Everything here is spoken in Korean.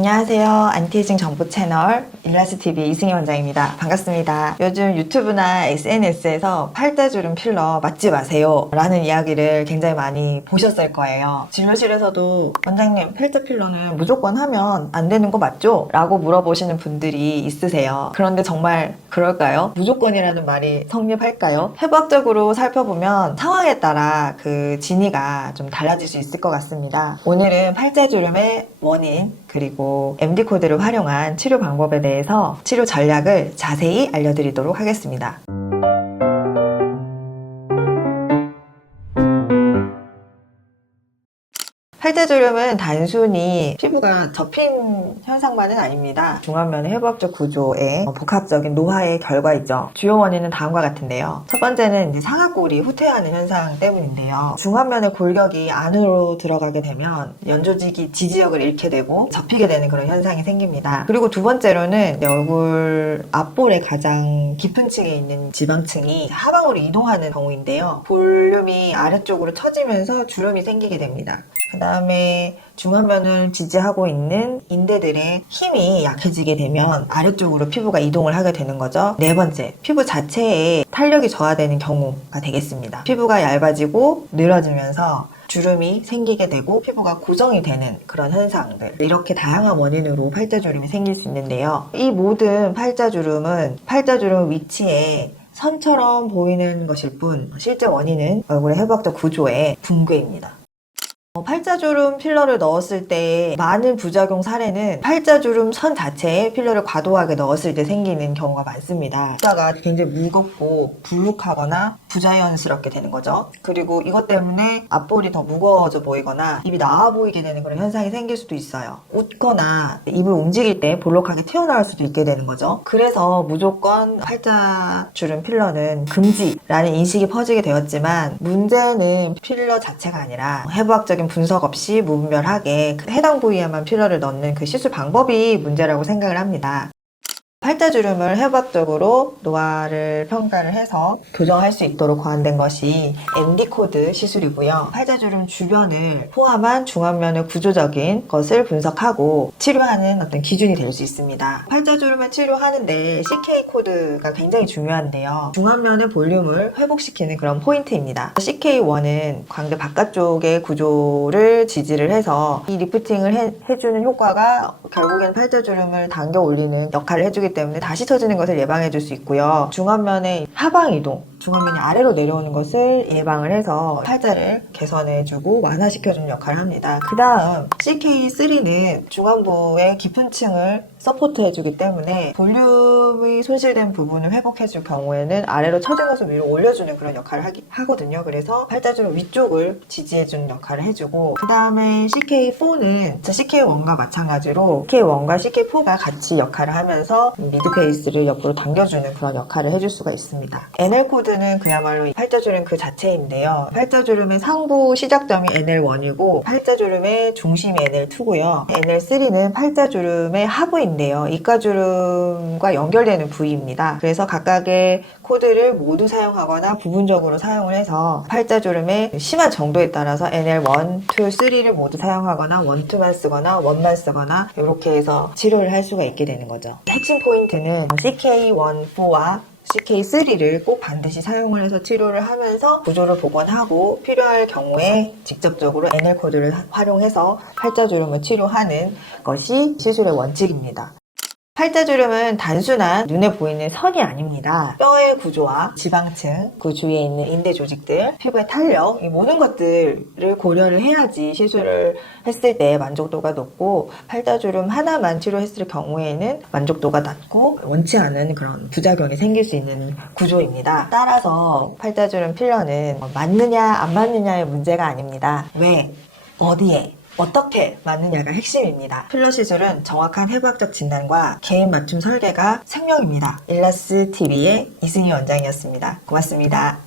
안녕하세요. 안티에이징 정보 채널 일라스TV 이승희 원장입니다. 반갑습니다. 요즘 유튜브나 SNS에서 팔자주름 필러 맞지 마세요 라는 이야기를 굉장히 많이 보셨을 거예요. 진료실에서도 원장님 팔자 필러는 무조건 하면 안 되는 거 맞죠? 라고 물어보시는 분들이 있으세요. 그런데 정말 그럴까요? 무조건이라는 말이 성립할까요? 해부학적으로 살펴보면 상황에 따라 그 진위가 좀 달라질 수 있을 것 같습니다. 오늘은 팔자주름의 원인 그리고 MD코드를 활용한 치료 방법에 대해서 치료 전략을 자세히 알려드리도록 하겠습니다. 팔자주름은 단순히 피부가 접힌 현상만은 아닙니다. 중안면의 해부학적 구조의 복합적인 노화의 결과이죠. 주요 원인은 다음과 같은데요. 첫 번째는 이제 상악골이 후퇴하는 현상 때문인데요. 중안면의 골격이 안으로 들어가게 되면 연조직이 지지력을 잃게 되고 접히게 되는 그런 현상이 생깁니다. 그리고 두 번째로는 얼굴 앞볼의 가장 깊은 층에 있는 지방층이 하방으로 이동하는 경우인데요. 볼륨이 아래쪽으로 처지면서 주름이 생기게 됩니다. 그 다음에 중안면을 지지하고 있는 인대들의 힘이 약해지게 되면 아래쪽으로 피부가 이동을 하게 되는 거죠. 네 번째, 피부 자체에 탄력이 저하되는 경우가 되겠습니다. 피부가 얇아지고 늘어지면서 주름이 생기게 되고 피부가 고정이 되는 그런 현상들, 이렇게 다양한 원인으로 팔자주름이 생길 수 있는데요. 이 모든 팔자주름은 팔자주름 위치에 선처럼 보이는 것일 뿐 실제 원인은 얼굴의 해부학적 구조의 붕괴입니다. 팔자주름 필러를 넣었을 때 많은 부작용 사례는 팔자주름 선 자체에 필러를 과도하게 넣었을 때 생기는 경우가 많습니다. 숫자가 굉장히 무겁고 불룩하거나 부자연스럽게 되는 거죠. 그리고 이것 때문에 앞볼이 더 무거워져 보이거나 입이 나와 보이게 되는 그런 현상이 생길 수도 있어요. 웃거나 입을 움직일 때 볼록하게 튀어나올 수도 있게 되는 거죠. 그래서 무조건 팔자주름 필러는 금지라는 인식이 퍼지게 되었지만 문제는 필러 자체가 아니라 해부학적인 분석 없이 무분별하게 해당 부위에만 필러를 넣는 그 시술 방법이 문제라고 생각을 합니다. 팔자주름을 해부학적으로 노화를 평가를 해서 교정할 수 있도록 고안된 것이 MD코드 시술이고요. 팔자주름 주변을 포함한 중안면의 구조적인 것을 분석하고 치료하는 어떤 기준이 될 수 있습니다. 팔자주름을 치료하는데 CK코드가 굉장히 중요한데요. 중안면의 볼륨을 회복시키는 그런 포인트입니다. CK1은 광대 바깥쪽의 구조를 지지를 해서 이 리프팅을 해주는 효과가 결국엔 팔자주름을 당겨 올리는 역할을 해주기 때문에 다시 처지는 것을 예방해 줄 수 있고요. 중안면의 하방 이동, 중안면이 아래로 내려오는 것을 예방을 해서 팔자를 개선해주고 완화시켜주는 역할을 합니다. 그 다음 CK3는 중안부의 깊은 층을 서포트해주기 때문에 볼륨이 손실된 부분을 회복해줄 경우에는 아래로 처진 것을 위로 올려주는 그런 역할을 하거든요. 그래서 팔자주름 위쪽을 지지해주는 역할을 해주고, 그 다음에 CK4는 CK1과 마찬가지로 CK1과 CK4가 같이 역할을 하면서 미드페이스를 옆으로 당겨주는 그런 역할을 해줄 수가 있습니다. NL코드는 그야말로 팔자주름 그 자체인데요. 팔자주름의 상부 시작점이 NL1이고 팔자주름의 중심이 NL2고요. NL3는 팔자주름의 하부인데요. 이가주름과 연결되는 부위입니다. 그래서 각각의 코드를 모두 사용하거나 부분적으로 사용을 해서 팔자주름의 심한 정도에 따라서 NL1, 2, 3를 모두 사용하거나 1, 2만 쓰거나 1만 쓰거나 이렇게 해서 치료를 할 수가 있게 되는 거죠. 핵심 포인트는 CK1, 4와 CK3를 꼭 반드시 사용을 해서 치료를 하면서 구조를 복원하고 필요할 경우에 직접적으로 NL코드를 활용해서 팔자주름을 치료하는 것이 시술의 원칙입니다. 팔자주름은 단순한 눈에 보이는 선이 아닙니다. 뼈의 구조와 지방층, 그 주위에 있는 인대 조직들, 피부의 탄력, 이 모든 것들을 고려를 해야지 시술을 했을 때 만족도가 높고, 팔자주름 하나만 치료했을 경우에는 만족도가 낮고 원치 않은 그런 부작용이 생길 수 있는 구조입니다. 따라서 팔자주름 필러는 맞느냐 안 맞느냐의 문제가 아닙니다. 왜? 어디에? 어떻게 맞느냐가 핵심입니다. 필러 시술은 정확한 해부학적 진단과 개인 맞춤 설계가 생명입니다. 일라스TV의 이승희 원장이었습니다. 고맙습니다.